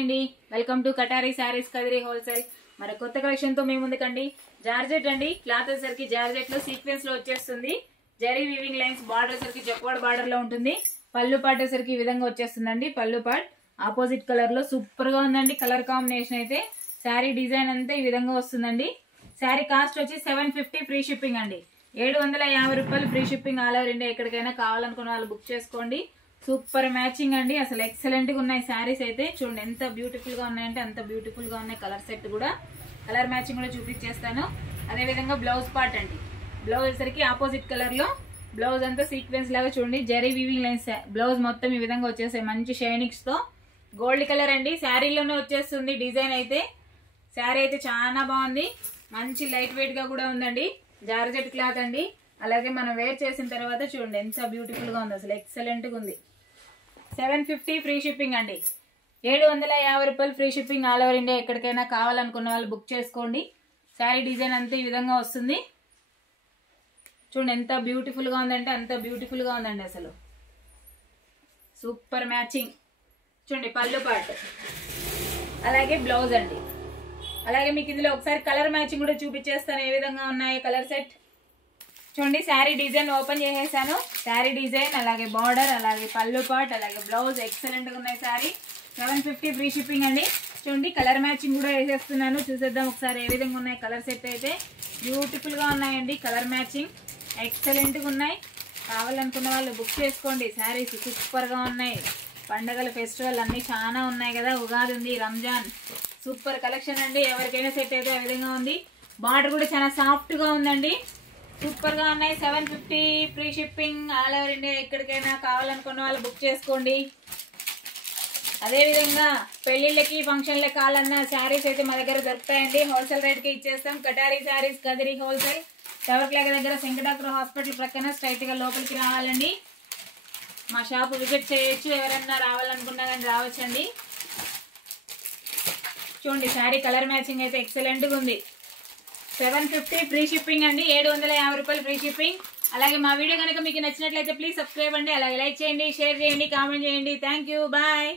అండి, welcome to కటారీ saris Kadiri wholesale. మరి కొత్త కలెక్షన్ తో మేము ముందుకండి. జార్జెట్ అండి, క్లాత్ వచ్చేసరికి జార్జెట్ లో సీక్వెన్స్ లో వచ్చేస్తుంది. జరీ వీవింగ్ లైన్స్, బార్డర్ వచ్చేసరికి జక్వాడ్ బార్డర్ లో ఉంటుంది. పళ్ళు పాట్ వచ్చేసరికి ఈ విధంగా వచ్చేస్తుందండి. పళ్ళు పాట్ ఆపోజిట్ కలర్ లో సూపర్ గా ఉందండి. కలర్ కాంబినేషన్ అయితే శారీ డిజైన్ అంతా ఈ విధంగా వస్తుందండి. శారీ కాస్ట్ వచ్చి 750 ఫ్రీ షిప్పింగ్ అండి. 750 రూపాయలు free shipping. All over India. ఎక్కడికైనా కావాలనుకున్న వాళ్ళు బుక్ చేసుకోండి. సూపర్ మ్యాచింగ్ అండి, అసలు ఎక్సలెంట్ గా ఉన్నాయి శారీస్ అయితే. చూడండి ఎంత బ్యూటిఫుల్ గా ఉన్నాయంటే అంత బ్యూటిఫుల్ గా ఉన్నాయి. కలర్ సెట్ కూడా, కలర్ మ్యాచింగ్ కూడా చూపించేస్తాను. అదే విధంగా బ్లౌజ్ పార్ట్ అండి. బ్లౌజ్ వచ్చేసరికి ఆపోజిట్ కలర్ లో బ్లౌజ్ అంతా సీక్వెన్స్ లాగా చూడండి. జరీ వీవింగ్ లైన్స్ బ్లౌజ్ మొత్తం ఈ విధంగా వచ్చేసాయి. మంచి షైనింగ్స్ తో గోల్డ్ కలర్ అండి. శారీలోనే వచ్చేస్తుంది డిజైన్ అయితే. శారీ అయితే చాలా బాగుంది. మంచి లైట్ వెయిట్ గా కూడా ఉందండి. జార్జెట్ క్లాత్ అండి. అలాగే మనం వేర్ చేసిన తర్వాత చూడండి ఎంత బ్యూటిఫుల్ గా ఉంది, అసలు ఎక్సలెంట్ గా ఉంది. 750 ఫ్రీ షిప్పింగ్ అండి. 750 రూపాయలు free shipping. All over India. ఎక్కడికైనా కావాలనుకున్న వాళ్ళు బుక్ చేసుకోండి. శారీ డిజైన్ అంతా ఈ విధంగా వస్తుంది. చూడండి ఎంత బ్యూటిఫుల్ గా ఉందంటే అంత బ్యూటిఫుల్ గా ఉందండి, అసలు సూపర్ మ్యాచింగ్. చూడండి పళ్ళు పార్ట్, అలాగే బ్లౌజ్ అండి. అలాగే మీకు ఇందులో ఒకసారి కలర్ మ్యాచింగ్ కూడా చూపించేస్తాను ఏ విధంగా ఉన్నాయి కలర్ సెట్. చూడండి శారీ డిజైన్ ఓపెన్ చేసేసాను. శారీ డిజైన్, అలాగే బార్డర్, అలాగే పళ్ళు పాట్, అలాగే బ్లౌజ్ ఎక్సలెంట్ గా ఉన్నాయి. శారీ 750 ఫ్రీ షిప్పింగ్ అండి. చూడండి కలర్ మ్యాచింగ్ కూడా వేసేస్తున్నాను. చూసేద్దాం ఒకసారి ఏ విధంగా ఉన్నాయి కలర్ సెట్ అయితే. బ్యూటిఫుల్ గా ఉన్నాయండి. కలర్ మ్యాచింగ్ ఎక్సలెంట్ గా ఉన్నాయి. కావాలనుకున్న వాళ్ళు బుక్ చేసుకోండి. శారీస్ సూపర్ గా ఉన్నాయి. పండగల ఫెస్టివల్ అన్ని చాలా ఉన్నాయి కదా. ఉగాది ఉంది, రంజాన్. సూపర్ కలెక్షన్ అండి. ఎవరికైనా సెట్ అయితే ఆ విధంగా ఉంది. బార్డర్ కూడా చాలా సాఫ్ట్ గా ఉందండి. సూపర్ గా ఉన్నాయి. 750 free shipping. All over India. ఎక్కడికైనా కావాలనుకున్న వాళ్ళు బుక్ చేసుకోండి. అదే విధంగా పెళ్లిళ్ళకి, ఫంక్షన్లకి కావాలన్న శారీస్ అయితే మా దగ్గర దొరుకుతాయండి. హోల్సేల్ రేట్ కి ఇచ్చేస్తాం. కటారీ శారీస్ కదిరి హోల్సేల్. టవర్క్లాగ దగ్గర శంకర్ హాస్పిటల్ ప్రక్కన స్ట్రైట్ గా లోపలికి రావాలండి. మా షాప్ విజిట్ చేయొచ్చు. ఎవరన్నా రావాలనుకున్నా కానీ రావచ్చండి. చూడండి శారీ కలర్ మ్యాచింగ్ అయితే ఎక్సలెంట్ గా ఉంది. 750 ఫ్రీ షిప్పింగ్ అండి. 750 రూపాయలు ఫ్రీ షిప్పింగ్. అలాగే మా వీడియో కనుక మీకు నచ్చినట్లయితే ప్లీజ్ సబ్స్క్రైబ్ అండి. అలాగే లైక్ చేయండి, షేర్ చేయండి, కామెంట్ చేయండి. Thank you, bye.